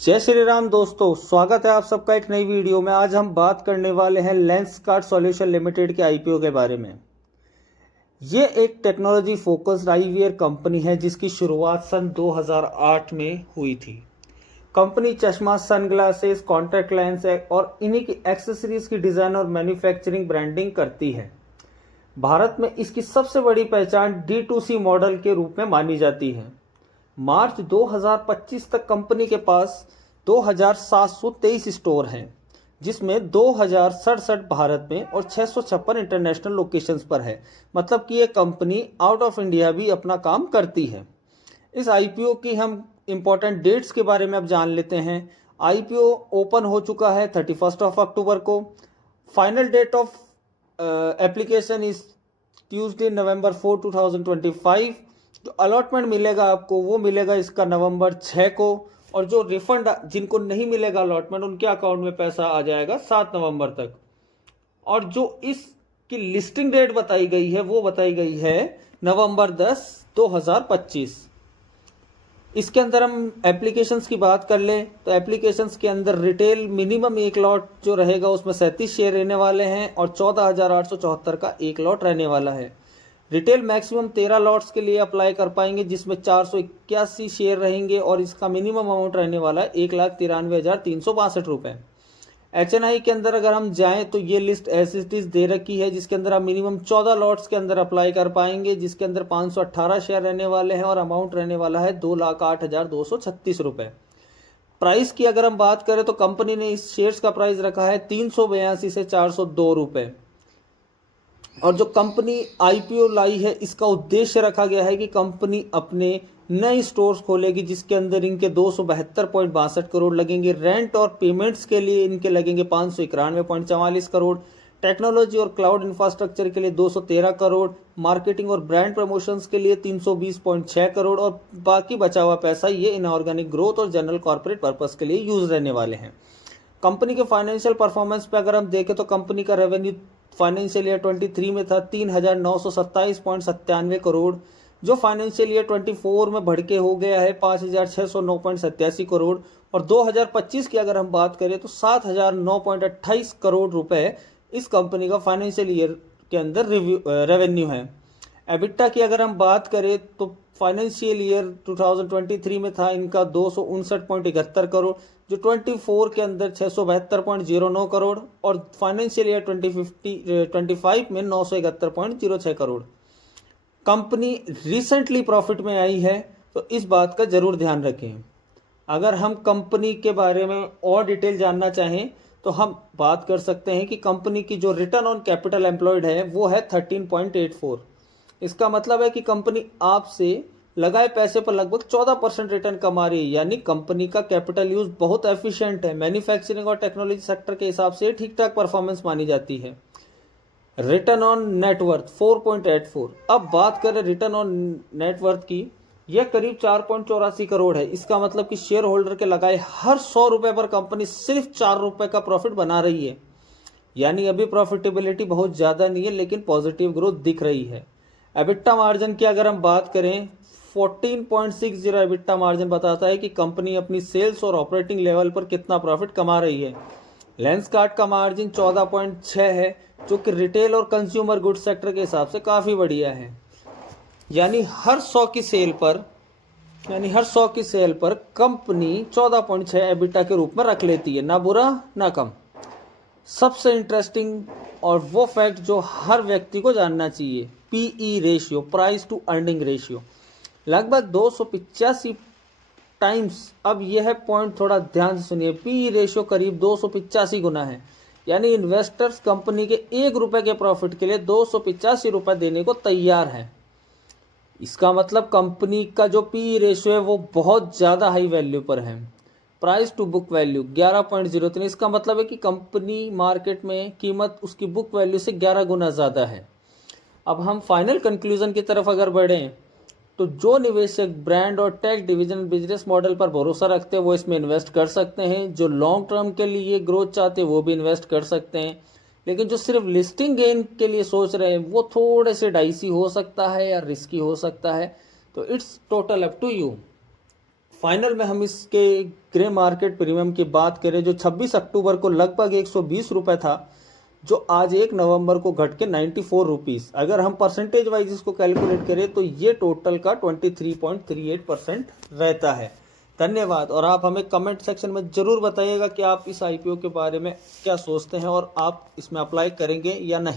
जय श्री राम दोस्तों, स्वागत है आप सबका एक नई वीडियो में। आज हम बात करने वाले हैं लेंसकार्ट सॉल्यूशन लिमिटेड के आईपीओ के बारे में। ये एक टेक्नोलॉजी फोकस्ड आईवीआर कंपनी है जिसकी शुरुआत सन 2008 में हुई थी। कंपनी चश्मा, सनग्लासेस, कॉन्टैक्ट लेंस और इन्हीं की एक्सेसरीज की डिज़ाइन और मैन्युफैक्चरिंग ब्रांडिंग करती है। भारत में इसकी सबसे बड़ी पहचान D2C मॉडल के रूप में मानी जाती है। मार्च 2025 तक कंपनी के पास 2723 स्टोर हैं, जिसमें 2067 भारत में और 656 इंटरनेशनल लोकेशंस पर है। मतलब कि ये कंपनी आउट ऑफ इंडिया भी अपना काम करती है। इस आईपीओ की हम इम्पोर्टेंट डेट्स के बारे में अब जान लेते हैं। आईपीओ ओपन हो चुका है 31 अक्टूबर को। Final date of application is Tuesday November 4, 2025। जो अलॉटमेंट मिलेगा आपको वो मिलेगा इसका नवंबर 6 को, और जो रिफंड जिनको नहीं मिलेगा अलॉटमेंट उनके अकाउंट में पैसा आ जाएगा 7 नवंबर तक। और जो इसकी लिस्टिंग डेट बताई गई है वो बताई गई है नवंबर 10, 2025। इसके अंदर हम एप्लीकेशंस की बात कर लें तो एप्लीकेशंस के अंदर रिटेल मिनिमम एक लॉट जो रहेगा उसमें 37 शेयर रहने वाले हैं और 14,874 का एक लॉट रहने वाला है। रिटेल मैक्सिमम 13 लॉट्स के लिए अप्लाई कर पाएंगे जिसमें 481 शेयर रहेंगे और इसका मिनिमम अमाउंट रहने वाला है 1,93,362 रुपये। HNI के अंदर अगर हम जाएं तो ये लिस्ट ऐसी दे रखी है जिसके अंदर आप मिनिमम 14 लॉट्स के अंदर अप्लाई कर पाएंगे, जिसके अंदर 518 शेयर रहने वाले हैं और अमाउंट रहने वाला है 2,08,236 रुपये। प्राइस की अगर हम बात करें तो कंपनी ने इस शेयर्स का प्राइस रखा है 382 से 402 रुपये। और जो कंपनी आईपीओ लाई है इसका उद्देश्य रखा गया है कि कंपनी अपने नए स्टोर्स खोलेगी जिसके अंदर इनके 272.62 करोड़ लगेंगे। रेंट और पेमेंट्स के लिए इनके लगेंगे 591.44 करोड़। टेक्नोलॉजी और क्लाउड इंफ्रास्ट्रक्चर के लिए 213 करोड़। मार्केटिंग और ब्रांड प्रमोशंस के लिए 320.6 करोड़। और बाकी बचा हुआ पैसा ये इनऑर्गेनिक ग्रोथ और जनरल कॉर्पोरेट पर्पस के लिए यूज रहने वाले हैं। कंपनी के फाइनेंशियल परफॉर्मेंस पे अगर हम देखें तो कंपनी का रेवेन्यू फाइनेंशियल ईयर 23 में था 3,927.97 करोड़, जो फाइनेंशियल ईयर 24 में बढ़ के हो गया है 5,609.87 करोड़। और 2025 की अगर हम बात करें तो 7,009.28 करोड़ रुपए इस कंपनी का फाइनेंशियल ईयर के अंदर रेवेन्यू है। एबिटा की अगर हम बात करें तो फाइनेंशियल ईयर 2023 में था इनका 259.71 करोड़, जो 24 के अंदर 672.09 करोड़, और फाइनेंशियल ईयर 2025 में 971.06 करोड़। कंपनी रिसेंटली प्रॉफिट में आई है तो इस बात का जरूर ध्यान रखें। अगर हम कंपनी के बारे में और डिटेल जानना चाहें तो हम बात कर सकते हैं कि कंपनी की जो रिटर्न ऑन कैपिटल एम्प्लॉयड है वो है 13.84। इसका मतलब है कि कंपनी आपसे लगाए पैसे पर लगभग 14% रिटर्न कमा रही है, यानी कंपनी का कैपिटल यूज बहुत एफिशिएंट है। मैन्युफैक्चरिंग और टेक्नोलॉजी सेक्टर के हिसाब से ठीक ठाक परफॉर्मेंस मानी जाती है। Return on net worth 4.84। अब बात करें रिटर्न ऑन नेटवर्थ की, यह करीब 4.84 करोड़ है। इसका मतलब कि शेयर होल्डर के लगाए हर 100 रुपए पर कंपनी सिर्फ 4 रुपए का प्रॉफिट बना रही है। यानी अभी प्रॉफिटेबिलिटी बहुत ज़्यादा नहीं है लेकिन पॉजिटिव ग्रोथ दिख रही है। एबिटा मार्जिन की अगर हम बात करें 14.60 एबिटा मार्जिन बताता है कि कंपनी अपनी सेल्स और ऑपरेटिंग लेवल पर कितना प्रॉफिट कमा रही है। लेंसकार्ट का मार्जिन 14.6 है जो कि रिटेल और कंज्यूमर गुड्स सेक्टर के हिसाब से काफ़ी बढ़िया है। यानी हर 100 की सेल पर कंपनी 14.6 एबिटा के रूप में रख लेती है, ना बुरा ना कम। सबसे इंटरेस्टिंग और वो फैक्ट जो हर व्यक्ति को जानना चाहिए, PE ratio, price to earning ratio, लगभग 285 टाइम्स। अब यह पॉइंट थोड़ा ध्यान से सुनिए, पीई रेशियो करीब 285 गुना है। यानी इन्वेस्टर्स कंपनी के 1 रुपए के प्रॉफिट के लिए 285 रुपए देने को तैयार है। इसका मतलब कंपनी का जो पीई रेशियो है वो बहुत ज़्यादा हाई वैल्यू पर है। Price to book value 11.03। इसका मतलब है कि कंपनी मार्केट में कीमत उसकी बुक वैल्यू से 11 गुना ज़्यादा है। अब हम फाइनल कंक्लूजन की तरफ अगर बढ़ें तो जो निवेशक ब्रांड और टेक डिवीजन बिजनेस मॉडल पर भरोसा रखते हैं वो इसमें इन्वेस्ट कर सकते हैं। जो लॉन्ग टर्म के लिए ग्रोथ चाहते हैं वो भी इन्वेस्ट कर सकते हैं। लेकिन जो सिर्फ लिस्टिंग गेन के लिए सोच रहे हैं वो थोड़े से डाइसी हो सकता है या रिस्की हो सकता है। तो it's total up to you. Final में हम इसके ग्रे मार्केट प्रीमियम की बात करें जो 26 अक्टूबर को लगभग 120 रुपये था, जो आज 1 नवंबर को घट के 94 रुपीज़। अगर हम परसेंटेज वाइज इसको कैलकुलेट करें तो ये टोटल का 23.38% रहता है। धन्यवाद। और आप हमें कमेंट सेक्शन में ज़रूर बताइएगा कि आप इस आईपीओ के बारे में क्या सोचते हैं और आप इसमें अप्लाई करेंगे या नहीं।